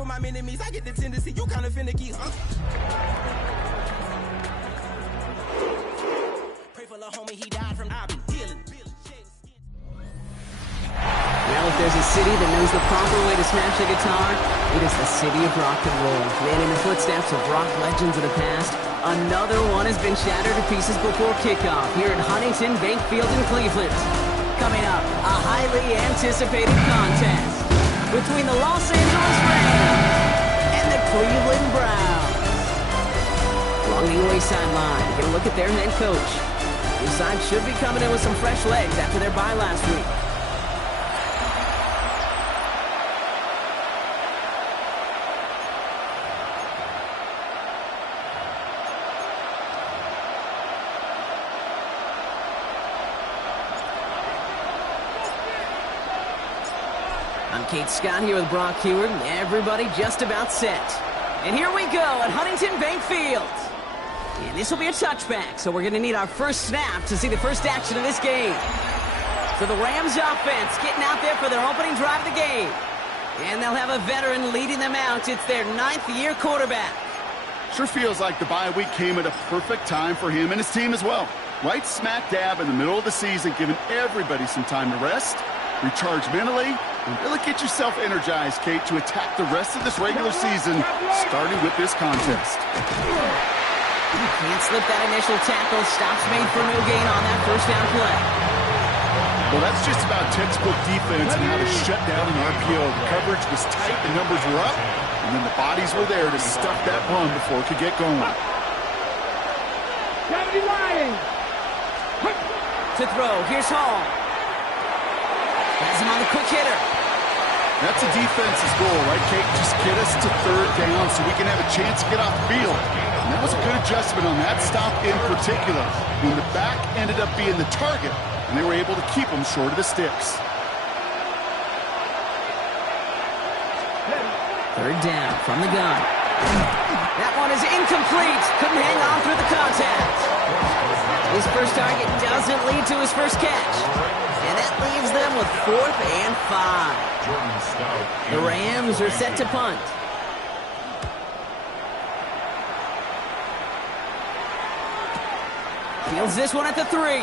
for my enemies. I get the tendency, you kind of finicky, huh? Pray for the homie, he died from I've been healing. Well, if there's a city that knows the proper way to smash a guitar, it is the city of rock and roll. And in the footsteps of rock legends of the past, another one has been shattered to pieces before kickoff here at Huntington Bank Field in Cleveland. Coming up, a highly anticipated contest between the Los Angeles Rams and the Cleveland Browns. Along the away sideline, get a look at their head coach. This side should be coming in with some fresh legs after their bye last week. I'm Kate Scott here with Brock Heward, and everybody just about set. And here we go at Huntington Bank Field. And this will be a touchback, so we're going to need our first snap to see the first action of this game. So the Rams offense getting out there for their opening drive of the game. And they'll have a veteran leading them out. It's their 9th-year quarterback. Sure feels like the bye week came at a perfect time for him and his team as well. Right smack dab in the middle of the season, giving everybody some time to rest, recharge mentally, and really get yourself energized, Kate, to attack the rest of this regular season, starting with this contest. Can't slip that initial tackle. Stops made for no gain on that first down play. Well, that's just about textbook defense and how to shut down an RPO. The coverage was tight, the numbers were up, and then the bodies were there to stuff that run before it could get going. To throw, here's Hall. Has him on the quick hitter. That's a defense's goal, right, Kate? Just get us to third down so we can have a chance to get off the field. And that was a good adjustment on that stop in particular, when the back ended up being the target, and they were able to keep him short of the sticks. Third down from the gun. That one is incomplete. Couldn't hang on through the contact. His first target doesn't lead to his first catch. And that leaves them with 4th and 5. The Rams are set to punt. Fields this one at the 3. They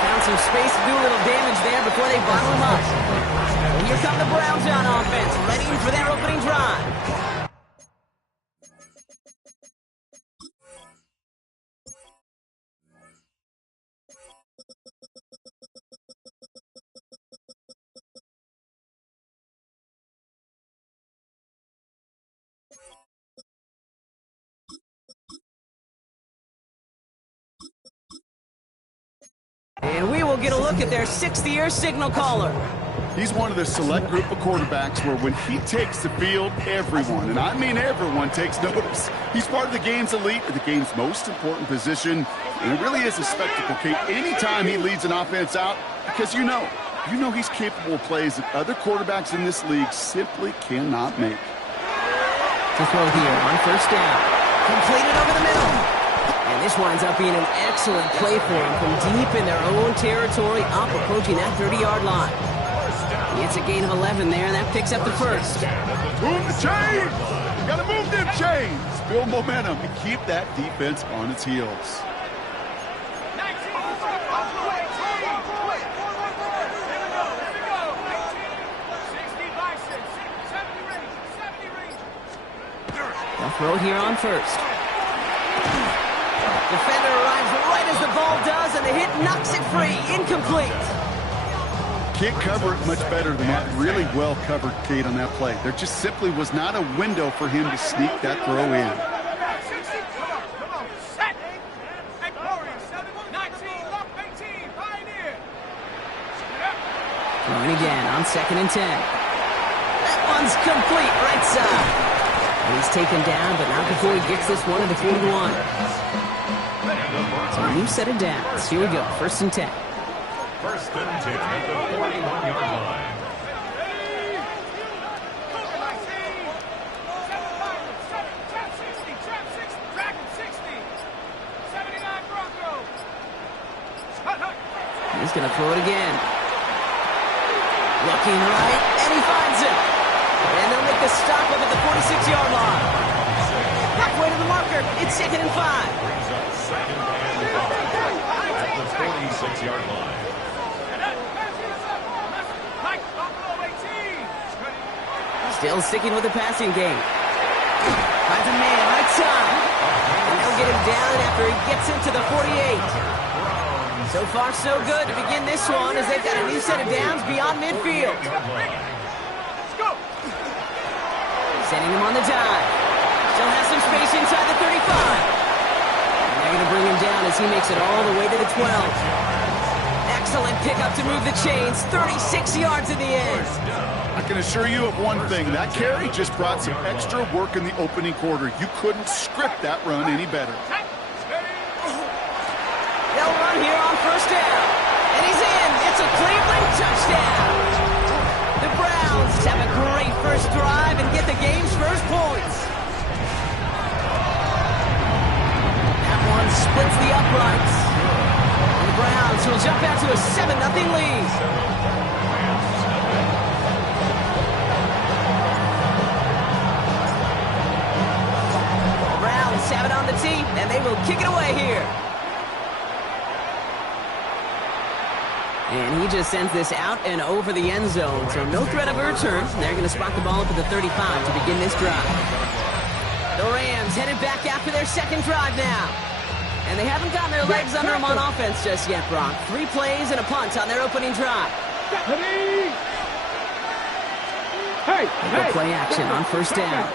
found some space to do a little damage there before they bottle him up. And here come the Browns on offense, ready for their opening drive. And we will get a look at their 6th-year signal caller. He's one of the select group of quarterbacks where when he takes the field, everyone, and I mean everyone, takes notice. He's part of the game's elite, or the game's most important position, and it really is a spectacle, Kate, anytime he leads an offense out, because you know he's capable of plays that other quarterbacks in this league simply cannot make. To throw here on first down. Completed over the middle. And this winds up being an excellent play for him from deep in their own territory, up approaching that 30-yard line. It's a gain of 11 there, and that picks up the first. Move the chains! You gotta move them chains! Build momentum and keep that defense on its heels. They'll throw here on first. Defender arrives right as the ball does, and the hit knocks it free. Incomplete. Can't cover it much better than that. Really well covered, Kate, on that play. There just simply was not a window for him to sneak that throw in. Throwing again on 2nd and 10. That one's complete right side. And he's taken down, but not before he gets this one to the 41. So a new set of downs. Here we go. 1st and 10. 1st and 10 at the 41-yard line. He's going to throw it again. Looking right, and he finds it. it's 2nd and 5. Brings up 2nd and 5 at the 46-yard line. Still sticking with the passing game. Finds a man, right side. And they'll get him down after he gets into the 48. So far, so good to begin this one as they've got a new set of downs beyond midfield. Sending him on the dive. Still has some space inside the 35. And they're going to bring him down as he makes it all the way to the 12. Excellent pickup to move the chains. 36 yards in the end. I can assure you of one thing. That carry just brought some extra work in the opening quarter. You couldn't script that run any better. They'll run here on 1st down. And he's in. It's a Cleveland touchdown. The Browns have a great first drive and get the game's first points. That one splits the uprights. And the Browns will jump out to a 7-0 lead. Have it on the tee, and they will kick it away here. And he just sends this out and over the end zone, so no threat of a return. They're going to spot the ball up at the 35 to begin this drive. The Rams headed back after their second drive now. And they haven't gotten their legs under them on offense just yet, Brock. 3 plays and a punt on their opening drive. Good play action on 1st down.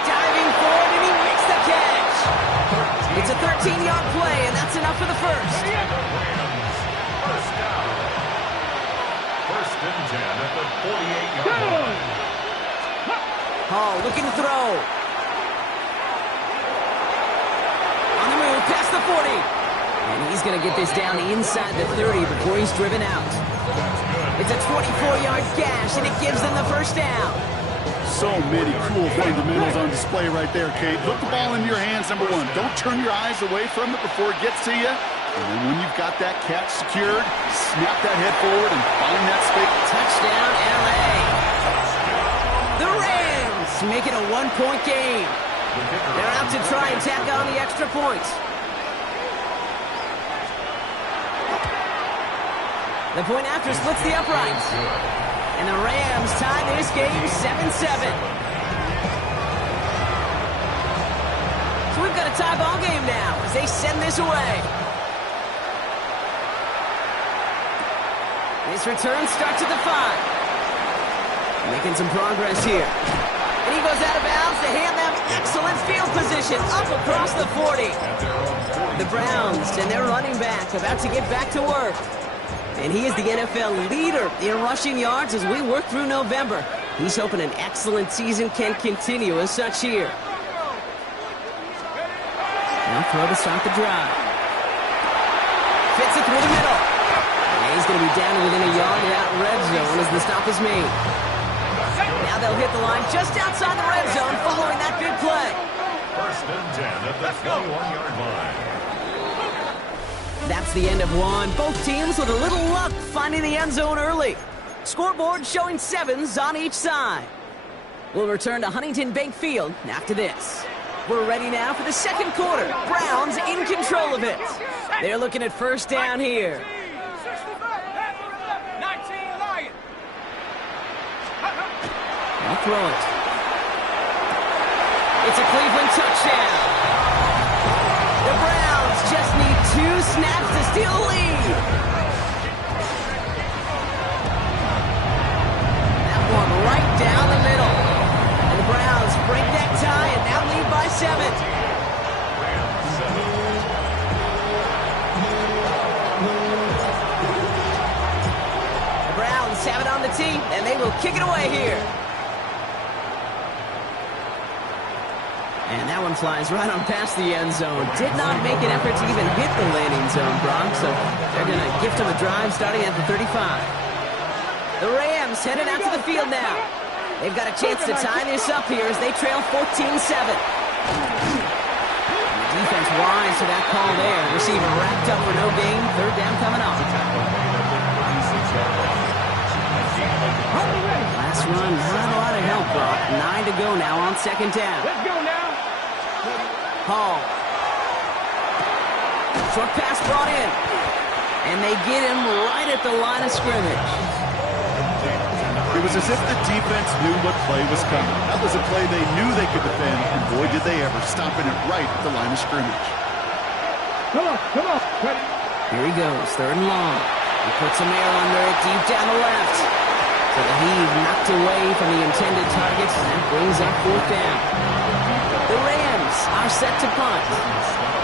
Diving forward, and he makes the catch. It's a 13-yard play, and that's enough for the first. First down. 1st and 10 at the 48-yard line. Hall looking to throw. On the move, past the 40. And he's going to get this down inside the 30 before he's driven out. It's a 24-yard gash, and it gives them the first down. So many cool fundamentals on display right there, Kate. Put the ball in your hands, number one. Don't turn your eyes away from it before it gets to you. And then when you've got that catch secured, snap that head forward and find that space. Touchdown, L.A. The Rams make it a 1-point game. They're out to try and tack on the extra point. The point after splits the uprights. And the Rams tie this game 7-7. So we've got a tie ball game now as they send this away. This return starts at the 5. Making some progress here. And he goes out of bounds to hand them excellent field position up across the 40. The Browns and their running back about to get back to work. And he is the NFL leader in rushing yards as we work through November. He's hoping an excellent season can continue as such here. Now throw to start the drive. Fits it through the middle. And he's going to be down to within a yard of that red zone as the stop is made. Now they'll hit the line just outside the red zone following that big play. 1st and 10 at the 21-yard line. That's the end of one. Both teams with a little luck finding the end zone early. Scoreboard showing 7s on each side. We'll return to Huntington Bank Field after this. We're ready now for the second quarter. Browns in control of it. They're looking at 1st down here. I'll throw it. It's a Cleveland touchdown. The Browns just need 2 snaps to steal the lead. That one right down the middle. And the Browns break that tie and now lead by 7. The Browns have it on the tee, and they will kick it away here. And that one flies right on past the end zone. Did not make an effort to even hit the landing zone, Bronx. So they're going to gift him a drive starting at the 35. The Rams headed out to the field now. They've got a chance to tie this up here as they trail 14-7. Defense wise to that call there. Receiver wrapped up for no gain. 3rd down coming up. Last run, not a lot of help, Brock. 9 to go now on 2nd down. Let's go now. Hall. Short pass brought in. And they get him right at the line of scrimmage. It was as if the defense knew what play was coming. That was a play they knew they could defend, and boy, did they ever, stopping it right at the line of scrimmage. Come on. Ready. Here he goes, 3rd and long. He puts some air under it deep down the left. So the heave knocked away from the intended targets, and that brings up 4th down. The Rams are set to punt.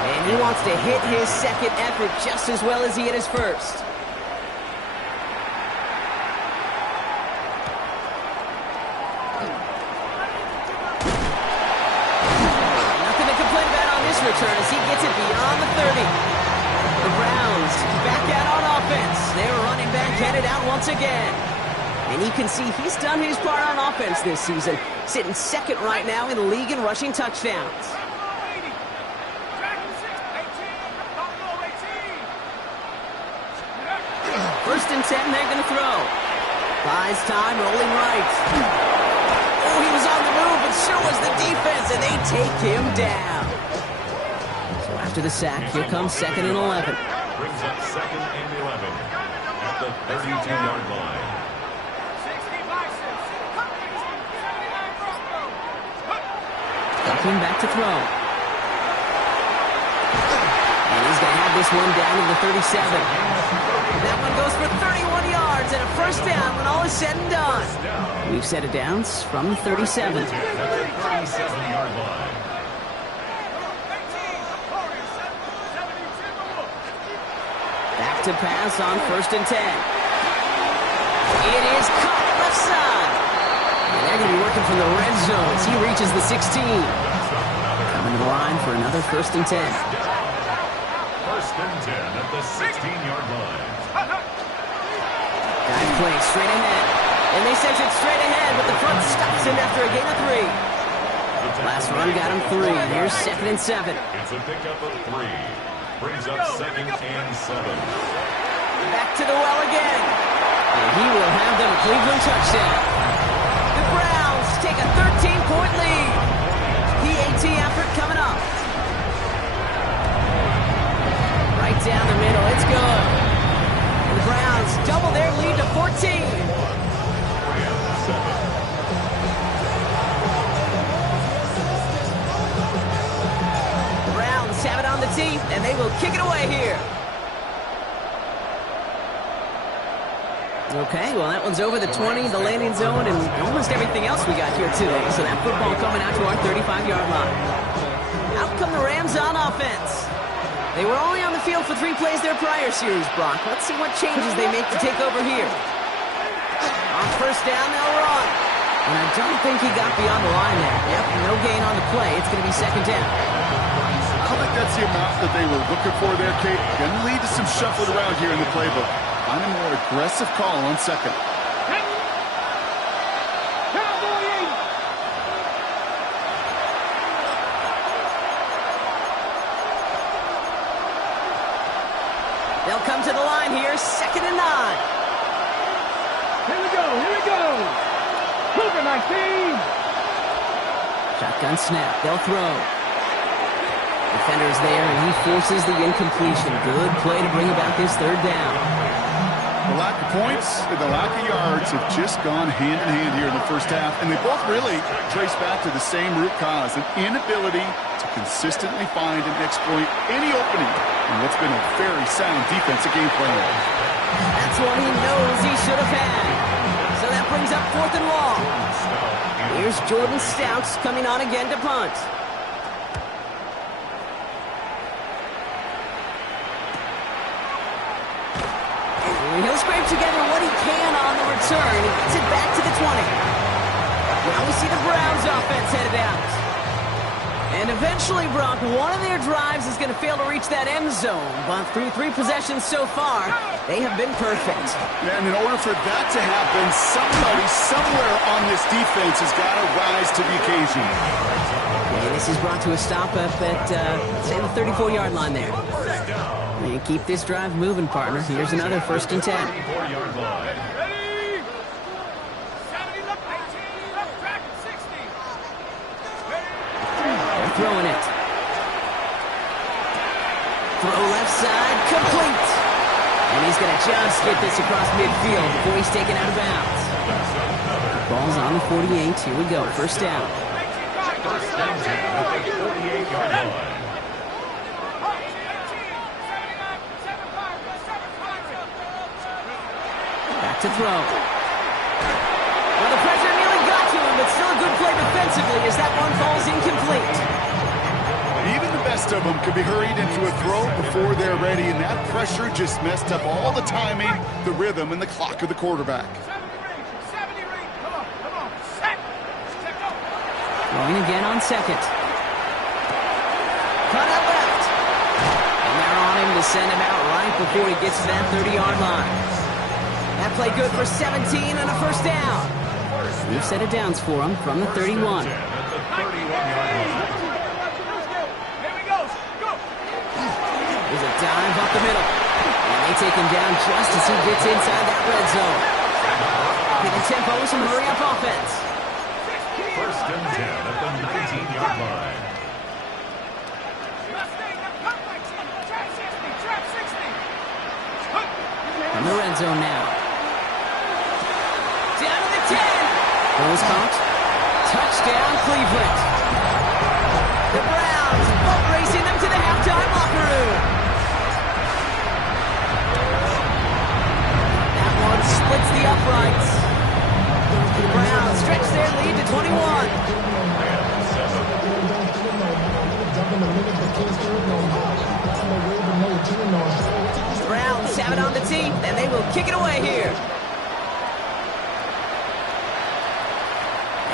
And he wants to hit his second effort just as well as he hit his first. Nothing to complain about on this return as he gets it beyond the 30. The Browns back out on offense. They're running back headed out once again. And you can see he's done his part on offense this season, sitting 2nd right now in the league in rushing touchdowns. 1st and 10, they're going to throw. Buys time, rolling right. Oh, he was on the move, but so was the defense, and they take him down. So after the sack, here comes 2nd and 11. Brings up 2nd and 11 at the 32-yard line. Ducking back to throw. And he's going to have this one down to the 37. That one goes for 31 yards and a 1st down when all is said and done. We've set it down from the 37. At the 37-yard line. Back to pass on 1st and 10. It is caught left side. And they're going to be working from the red zone as he reaches the 16. Coming to the line for another 1st and 10. 1st and 10 at the 16-yard line. Guide play straight ahead. And they sense it straight ahead, but the front stops him after a gain of 3. Last run got him 3. Here's 2nd and 7. It's a pickup of 3. Brings up 2nd and 7. Back to the well again. And he will have them a Cleveland touchdown. The Browns take a 13-point lead. PAT effort coming up. Right down the middle. It's good. And the Browns double their lead to 14. The Browns have it on the tee, and they will kick it away here. Okay, well, that one's over the 20, the landing zone, and almost everything else we got here today. So that football coming out to our 35-yard line. Out come the Rams on offense. They were only on the field for 3 plays their prior series, Brock. Let's see what changes they make to take over here. On 1st down, they'll run. And I don't think he got beyond the line there. Yep, no gain on the play. It's going to be 2nd down. I don't think that's the amount that they were looking for there, Kate. Going to lead to some shuffling around here in the playbook. On a more aggressive call on 2nd. They'll come to the line here, 2nd and 9. Here we go. Cougar 19. Shotgun snap, they'll throw. Defender's there, and he forces the incompletion. Good play to bring about this 3rd down. The lack of points and the lack of yards have just gone hand in hand here in the 1st half, and they both really trace back to the same root cause, an inability to consistently find and exploit any opening in what's been a very sound defensive game plan. That's what he knows he should have had. So that brings up 4th and long. Here's Jordan Stouts coming on again to punt. He'll scrape together what he can on the return. He gets it back to the 20. Now we see the Browns offense headed out. And eventually, Brock, one of their drives is going to fail to reach that end zone. But through 3 possessions so far, they have been perfect. Yeah, and in order for that to happen, somebody somewhere on this defense has got to rise to the occasion. And this is brought to a stop up at, say, the 34-yard line there. And keep this drive moving, partner. Here's another 1st and 10. 34-yard line. Ready. 70 left, 18 left, track 60. They're throwing it. complete. And he's going to just get this across midfield before he's taken out of bounds. Ball's on the 48. Here we go. First down. First and 10 at the 48-yard line. Back to throw. Well, the pressure nearly got to him, but still a good play defensively as that one falls incomplete. Even the best of them could be hurried into a throw before they're ready, and that pressure just messed up all the timing, the rhythm, and the clock of the quarterback. Throwing again on second. Cut out left. And they're on him to send him out right before he gets to that 30-yard line. That play good for 17 and a first down. New set of downs for him from the 31. There's a dive up the middle. And they take him down just as he gets inside that red zone. Getting tempo with some hurry-up offense. First and 10 at the 19-yard line. In the red zone now. Down to the 10. Goes caught. Touchdown, Cleveland. The Browns boat racing them to the halftime locker room. That one splits the uprights. The Browns stretch their lead to 21. Browns have it on the team, and they will kick it away here.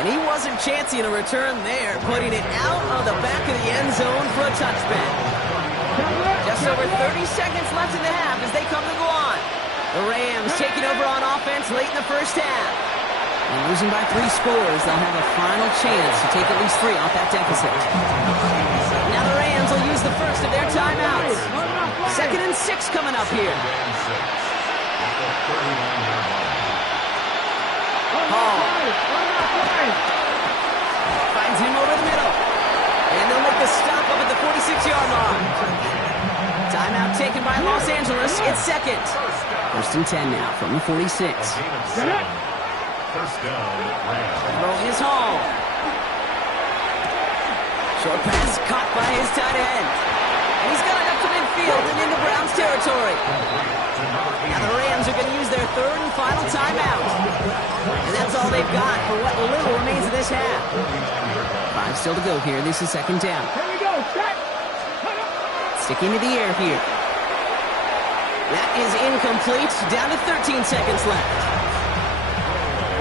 And he wasn't chancing a return there, putting it out of the back of the end zone for a touchback. Just over 30 seconds left in the half as they come to the line. The Rams taking over on offense late in the first half. And losing by 3 scores, they'll have a final chance to take at least 3 off that deficit. Now the Rams will use the first of their timeouts. 2nd and 6 coming up here. Hall finds him over the middle. And they'll make the stop up at the 46-yard line. Timeout taken by Los Angeles. It's 2nd. 1st and 10 now from the 46. First down, Rams. Throw is Hall. Short pass caught by his tight end. And he's got it up to midfield and into Browns territory. Now the Rams are going to use their 3rd and final timeout. And that's all they've got for what little remains of this half. 5 still to go here. This is 2nd down. Here we go, set. Sticking to the air here. That is incomplete. Down to 13 seconds left.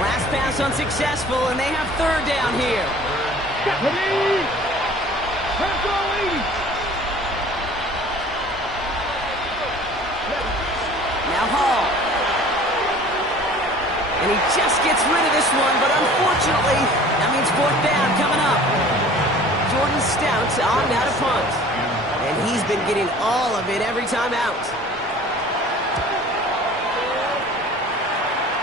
Last pass unsuccessful, and they have 3rd down here. Now Hall. And he just gets rid of this one, but unfortunately, that means 4th down coming up. Jordan Stout on now to punt. And he's been getting all of it every time out.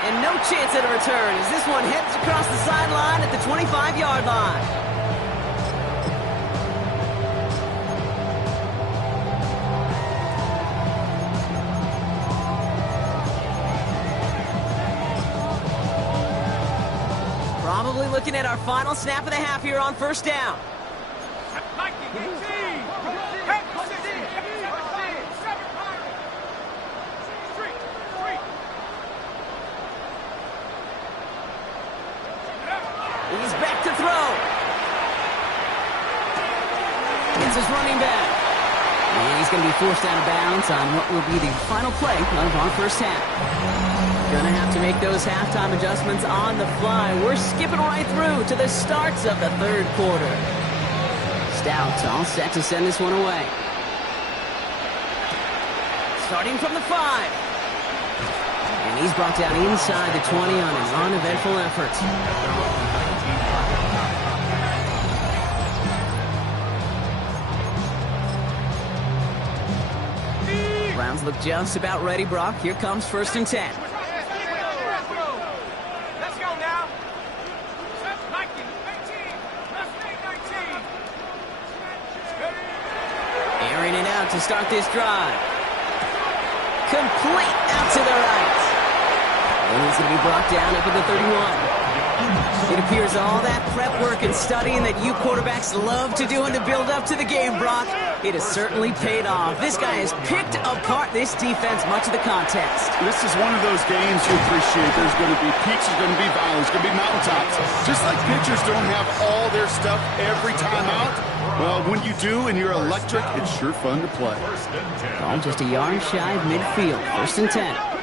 And no chance at a return as this one heads across the sideline at the 25-yard line. Probably looking at our final snap of the half here on 1st down. He's back to throw. It's his running back. And he's going to be forced out of bounds on what will be the final play of our first half. Gonna have to make those halftime adjustments on the fly. We're skipping right through to the starts of the 3rd quarter. Stout all set to send this one away. Starting from the 5. And he's brought down inside the 20 on an uneventful effort. Browns look just about ready, Brock. Here comes 1st and 10. Airing it out to start this drive. Complete out to the right. And he's going to be brought down up at the 31. It appears all that prep work and studying that you quarterbacks love to do and to build up to the game, Brock, it has certainly paid off. This guy has picked apart this defense much of the contest. This is one of those games you appreciate. There's going to be peaks, there's going to be valleys, there's going to be mountaintops. Just like pitchers don't have all their stuff every time out, well, when you do and you're electric, it's sure fun to play. Ball just a yard shy of midfield. 1st and 10.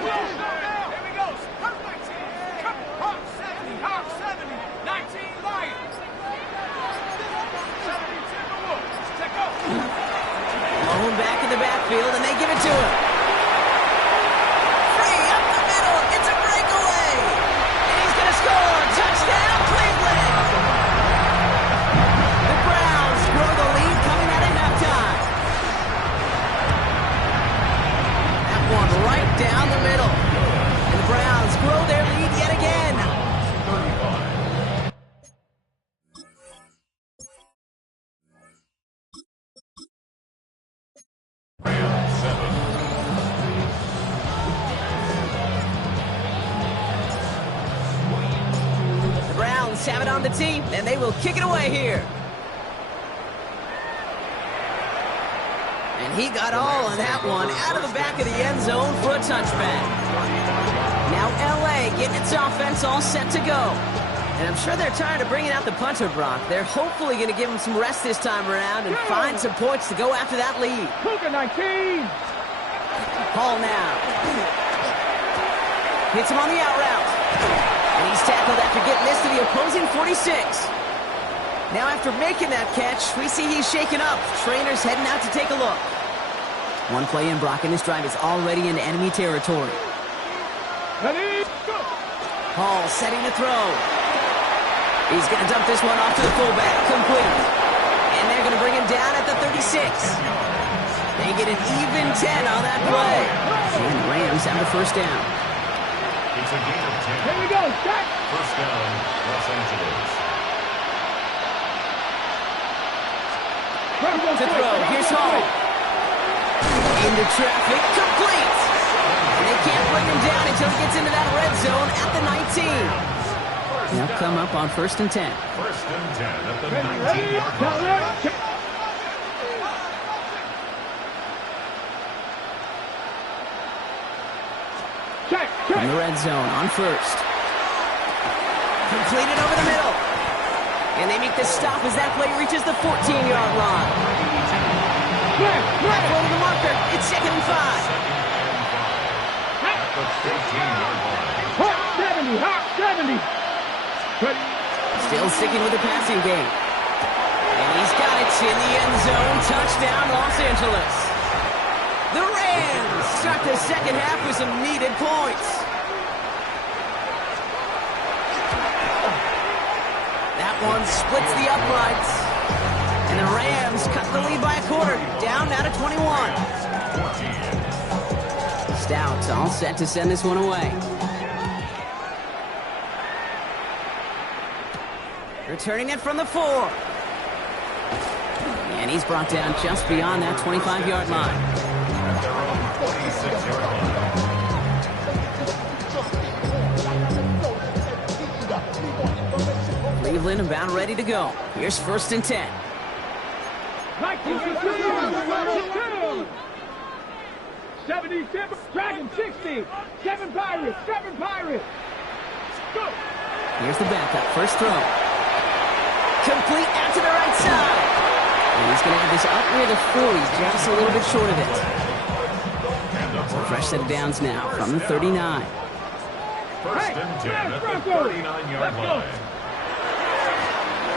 Back in the backfield, and they give it to him. Free up the middle. It's a breakaway. And he's going to score. Touchdown, Cleveland. The Browns grow the lead coming out of halftime. That one right down the middle. And the Browns grow their lead yet again. Have it on the team, and they will kick it away here. And he got all on that one out of the back of the end zone for a touchback. Now LA getting its offense all set to go. And I'm sure they're tired of bringing out the punter, Brock. They're hopefully going to give him some rest this time around and find some points to go after that lead. Cougar 19. Hall now. Hits him on the out route. And he's tackled after getting this to the opposing 46. Now after making that catch, we see he's shaken up. Trainer's heading out to take a look. One play in, Brock, and this drive is already in enemy territory. Ready, go. Hall setting to throw. He's going to dump this one off to the fullback. Complete. And they're going to bring him down at the 36. They get an even 10 on that play. And the Rams have the first down. It's a gain of 10. Here we go, Jack. First down, Los Angeles. To throw, here's Hall. Into traffic, complete. And they can't bring him down until he gets into that red zone at the 19. They'll come up on 1st and 10. 1st and 10 at the Ready, 19-yard line. Check. In the red zone on 1st. Completed over the middle. And they make the stop as that play reaches the 14-yard line. Back over the marker. It's 2nd and 5. At the 13-yard line. Hot 70, hot 70. Ready. Still sticking with the passing game. And he's got it in the end zone. Touchdown, Los Angeles. The Rams start the second half with some needed points. That one splits the uprights. And the Rams cut the lead by a quarter. Down now to 21. Stout all set to send this one away. Returning it from the 4. And he's brought down just beyond that 25-yard line. At their own 46-yard line. Cleveland about ready to go. Here's 1st and 10. 19, 77, Dragon 60, 7 Pirates, 7 Pirates. Go. Here's the backup. First throw. Complete out to the right side. And he's going to have this up near the 40, just a little bit short of it. So fresh set of downs now from the 39. 1st and 10 at the 39-yard line.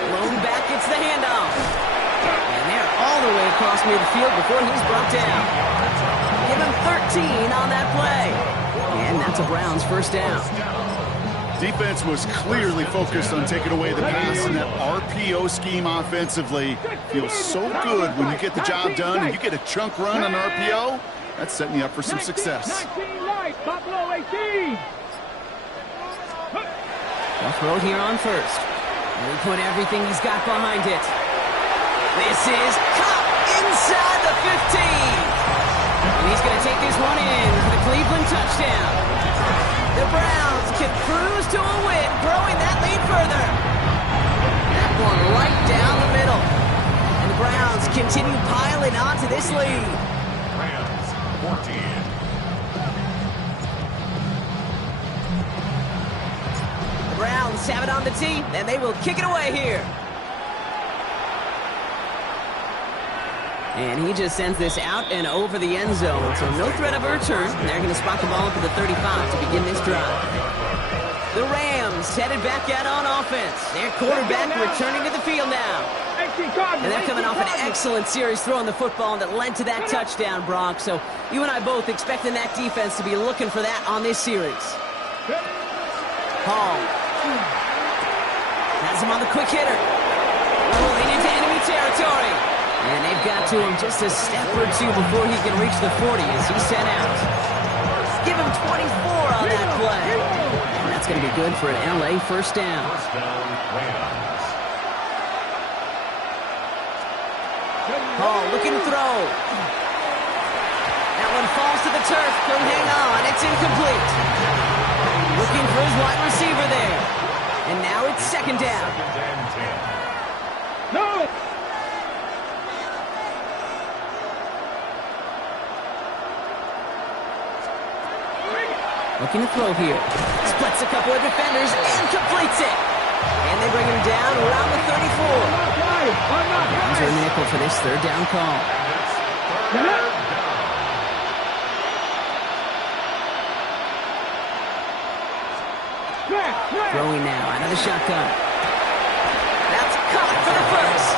Lone back gets the handoff. And they're all the way across near the field before he's brought down. Give him 13 on that play. And that's a Browns first down. Defense was clearly focused on taking away the pass, and that RPO scheme offensively feels so good when you get the job done and you get a chunk run on RPO. That's setting you up for some success. 19 right, Buffalo 18. They'll throw it here on 1st. And he put everything he's got behind it. This is caught inside the 15. And he's going to take this one in for the Cleveland touchdown. The Browns can cruise to a win, growing that lead further. That one right down the middle. And the Browns continue piling onto this lead. Rams 14. The Browns have it on the tee, and they will kick it away here. And he just sends this out and over the end zone. So no threat of a return. They're going to spot the ball to the 35 to begin this drive. The Rams headed back out on offense. Their quarterback returning to the field now. And they're coming off an excellent series throwing the football that led to that touchdown, Brock. So you and I both expecting that defense to be looking for that on this series. Hall has him on the quick hitter. Rolling into enemy territory. And they've got to him just a step or two before he can reach the 40 as he's sent out. Give him 24 on that play. And that's going to be good for an LA first down. First down, Rams. Hall looking to throw. That one falls to the turf. Couldn't hang on. It's incomplete. Looking for his wide receiver there. And now it's second down. Second and 10. No! Looking to throw here. Splits a couple of defenders and completes it. And they bring him down around the 34. Browns are nickel for this third down call. Throwing now out of the shotgun. That's caught for the first.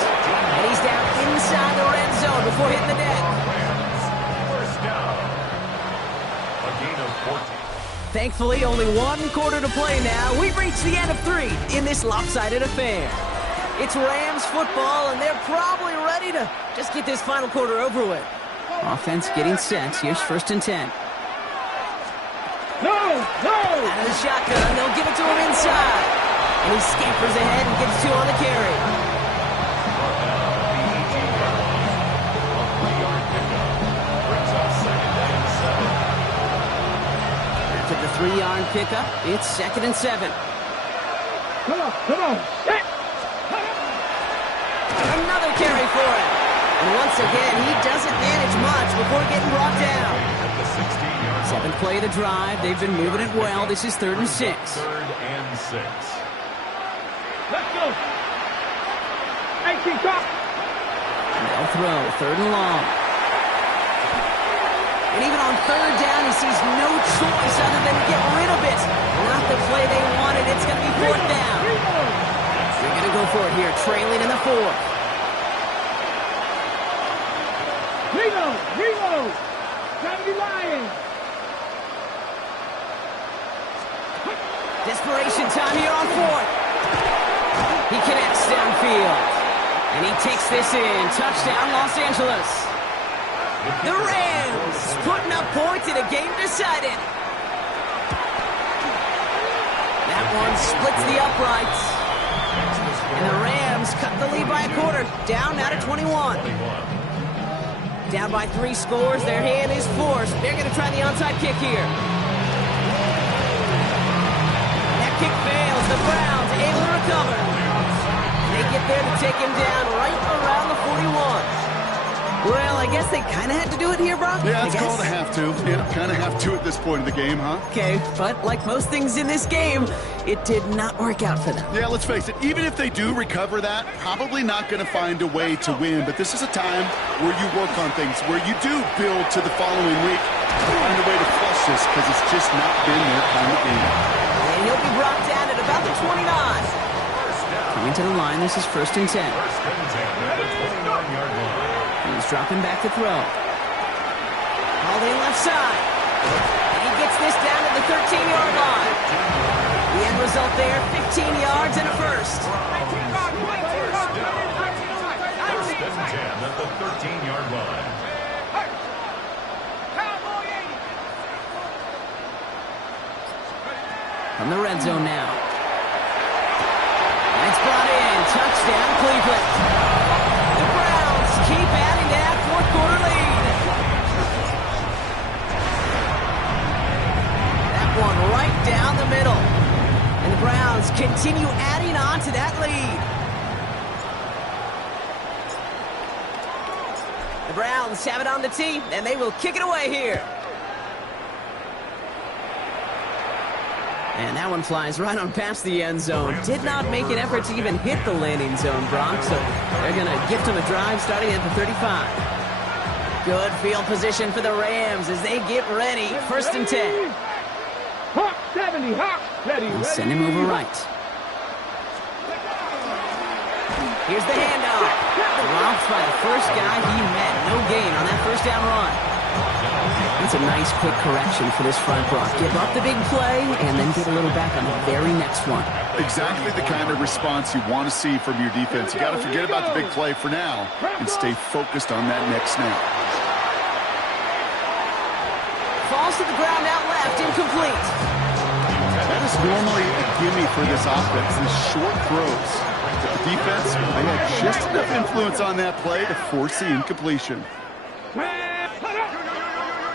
And he's down inside the red zone before hitting the deck. First down. A gain of 14. Thankfully, only one quarter to play now. We've reached the end of 3 in this lopsided affair. It's Rams football, and they're probably ready to just get this final quarter over with. Offense getting set. Here's first and 10. No! Out of the shotgun, they'll give it to him inside. And he scampers ahead and gets 2 on the carry. After the 3-yard pickup, it's second and 7. Come on! Hit! Another carry for him. And once again, he doesn't manage much before getting brought down. At the 16-yard 7th play of the drive. They've been moving it well. This is third and 6. Third and 6. Let's go! 18 top! They'll throw, third and long. And even on third down, he sees no choice other than to get rid of it. Not the play they wanted. It's going to be fourth down. They're going to go for it here, trailing in the 4th. Reload! Time to be lying! Desperation time here on 4th. He connects downfield. And he takes this in. Touchdown, Los Angeles. The Rams putting up points in a game decided. That one splits the uprights. And the Rams cut the lead by a quarter. Down now to 21. Down by 3 scores. Their hand is forced. They're going to try the onside kick here. That kick fails. The Browns able to recover. They get there to take him down right around the 41. Well, I guess they kind of had to do it here, Brock. Yeah, it's called a have to. Yeah, kind of have to at this point of the game, huh? Okay, but like most things in this game, it did not work out for them. Yeah, let's face it, even if they do recover that, probably not going to find a way to win. But this is a time where you work on things, where you do build to the following week to find a way to flush this, because it's just not been their kind of game. And he'll be brought down at about the 29. Coming to the line, this is first and 10. First and 10 at the 29-yard line. He's dropping back to throw. Holiday left side. And he gets this down to the 13-yard line. The end result there, 15 yards and a first. First and 10 at the 13-yard line. From the red zone now. And it's brought in. Touchdown, Cleveland. The Browns keep adding to that fourth quarter lead. one right down the middle. And the Browns continue adding on to that lead. The Browns have it on the tee, and they will kick it away here. And that one flies right on past the end zone. Did not make an effort to even hit the landing zone, Brock, so they're going to gift him a drive starting at the 35. Good field position for the Rams as they get ready. First and 10. Hawk 70, Hawk, ready, They'll ready. send him over right. Here's the handoff. Dropped by the first guy he met. No gain on that first down run. That's a nice quick correction for this front, Brock. Give up the big play and then get a little back on the very next one. Exactly the kind of response you want to see from your defense. You got to forget about the big play for now and stay focused on that next snap. Falls to the ground out left, incomplete. That is normally a gimme for this offense, these short throws. But the defense, they had just enough influence on that play to force the incompletion.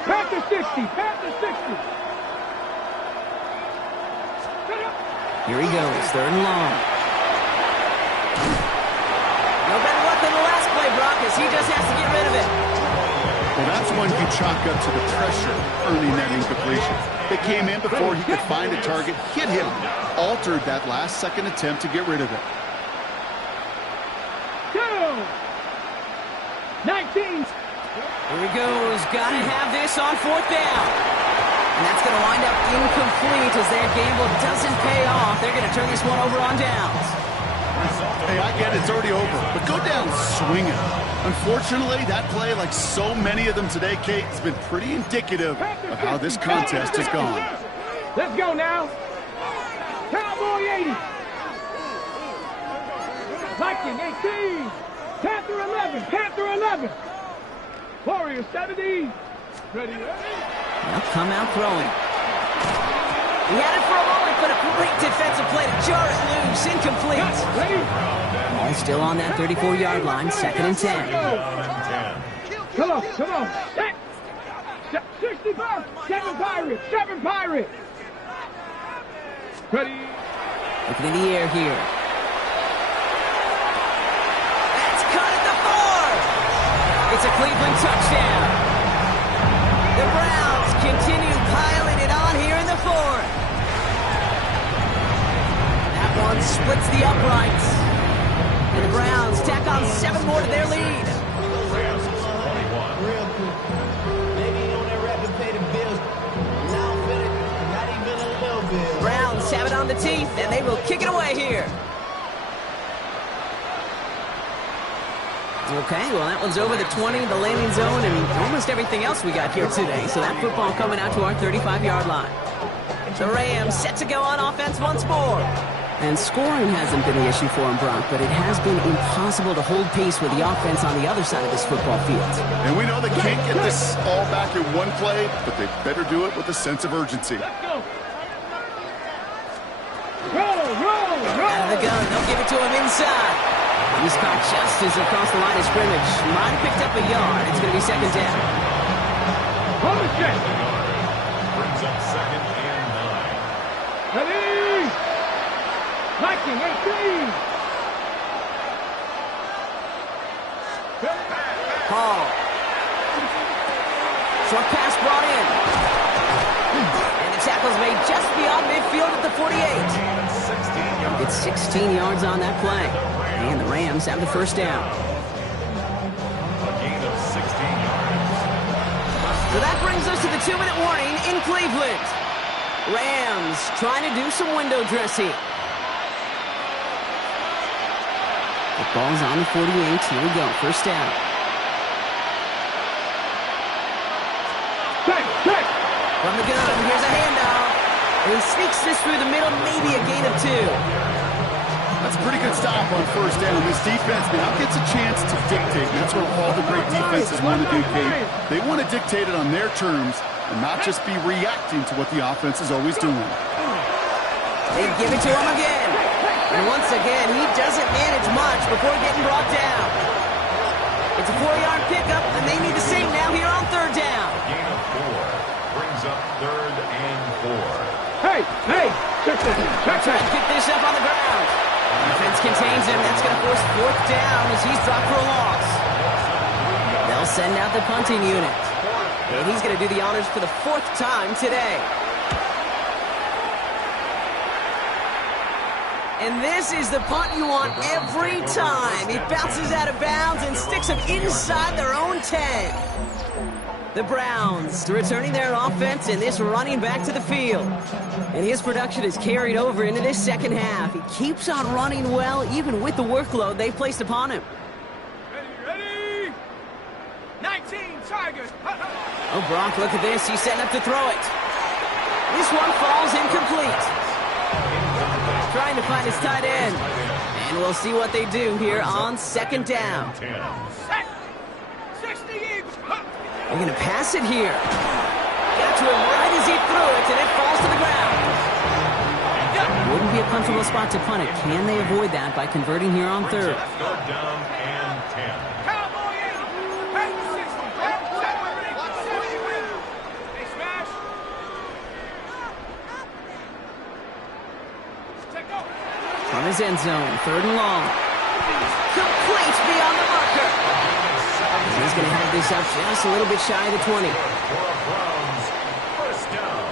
Pass to 60, pass to 60. Here he goes, third and long. No better luck than the last play, Brock, as he just has to get rid of it. Well, that's one you chalk up to the pressure earning that incompletion. It came in before he could find a target, hit him, altered that last-second attempt to get rid of it. 19. Here he goes. Got to have this on fourth down. And that's going to wind up incomplete as their gamble doesn't pay off. They're going to turn this one over on downs. Hey, I get it. It's already over. But go down swinging. Unfortunately, that play, like so many of them today, Kate, has been pretty indicative of how this contest has gone. Let's go now. Cowboy 80. Viking 18. Panther 11. Panther 11. Warrior 70. Ready, ready. They'll come out throwing. He had it for a moment, but a great defensive play to jar it loose. Incomplete. Ready? Ball still on that 34-yard line, second and 10. Come on, come on. 65. 7 Pirates. 7 Pirates. Ready? Looking in the air here. That's cut at the 4. It's a Cleveland touchdown. The Browns continue piling it on here in the 4th. That one splits the uprights. And the Browns tack on 7 more to their lead. Browns have it on the teeth, and they will kick it away here. Okay, well, that one's over the 20, the landing zone, and almost everything else we got here today. So that football coming out to our 35-yard line. The Rams set to go on offense once more. And scoring hasn't been the issue for him, Brock, but it has been impossible to hold pace with the offense on the other side of this football field. And we know they can't get this all back in one play, but they better do it with a sense of urgency. Let's go. Roll. Out of the gun, they'll give it to him inside. He's caught just as across the line of scrimmage. Might have picked up a yard. It's going to be second down. Hold it check. Brings up second and 9. Ready? Viking 18. Hall. Short pass brought in. And the tackle's made just beyond midfield at the 48. It's 16 yards on that play. And the Rams have the first down. A gain of 16 yards. So that brings us to the 2-minute warning in Cleveland. Rams trying to do some window dressing. The ball's on the 48. Here we go. First down. Check. From the gun, here's a handoff. And he sneaks this through the middle, maybe a gain of 2. That's a pretty good stop on first down. This defense now gets a chance to dictate. And that's what all the great defenses want to do, Kate. They want to dictate it on their terms and not just be reacting to what the offense is always doing. They give it to him again. And once again, he doesn't manage much before getting brought down. It's a 4-yard pickup, and they need the same now here on third down. Gain of 4 brings up third and 4. Hey, check this. Check Trying this. to get this up on the ground. Defense contains him. That's going to force fourth down as he's dropped for a loss. They'll send out the punting unit. And he's going to do the honors for the fourth time today. And this is the punt you want every time. It bounces out of bounds and sticks them inside their own 10. The Browns returning their offense and this running back to the field. And his production is carried over into this second half. He keeps on running well, even with the workload they placed upon him. Ready? 19 Tigers. Oh, Brock, look at this. He's setting up to throw it. This one falls incomplete. Trying to find his tight end. And we'll see what they do here on second down. 10. 60 Eagles. They're going to pass it here. Got to him right as he threw it, and it falls to the ground. Wouldn't be a comfortable spot to punt it. Can they avoid that by converting here on third? Third down and 10. Cowboy Eagles. Hey, 60. They smash. Check go. From his end zone, third and long. Complete beyond the marker. He's going to have this up just a little bit shy of the 20. Browns, first down.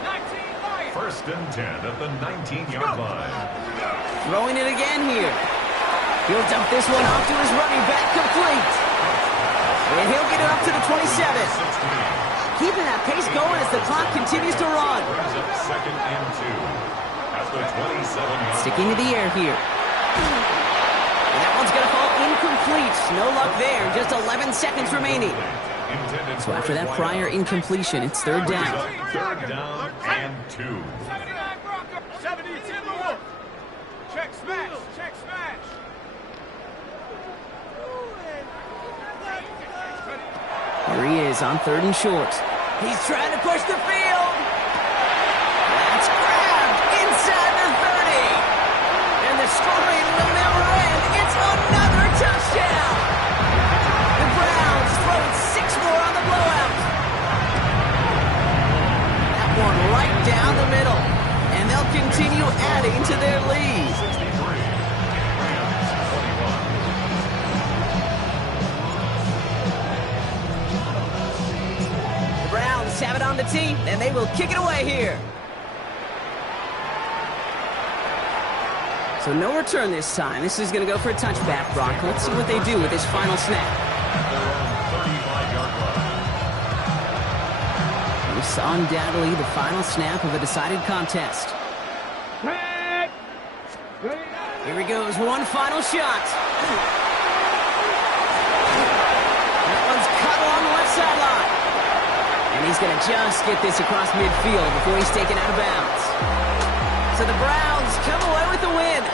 19 Lions. First and 10 at the 19-yard line. Throwing it again here. He'll dump this one off to his running back, complete. And he'll get it up to the 27. Keeping that pace going as the clock continues to run. Brings up second and 2 at the 27-yard Sticking to the air here. And that one's going to fall incomplete. No luck there. Just 11 seconds remaining. intended. So after that prior incompletion, it's third down. Third down and 2. 79 Bronco. 72 Wolf. Check smash. Check smash. Here he is on third and short. He's trying to push the field. That's grabbed inside the 30. And the scoring will never end. It's another touchdown. The Browns throwing 6 more on the blowout. That one right down the middle. And they'll continue adding to their lead. 63. Rams 21. Browns have it on the tee, and they will kick it away here. So no return this time. This is going to go for a touchback, Brock. Let's see what they do with this final snap. They're on 35-yard line. This is undoubtedly the final snap of a decided contest. Tag. Here he goes, one final shot. That one's cut along the left sideline. And he's going to just get this across midfield before he's taken out of bounds. So the Browns come away with the win.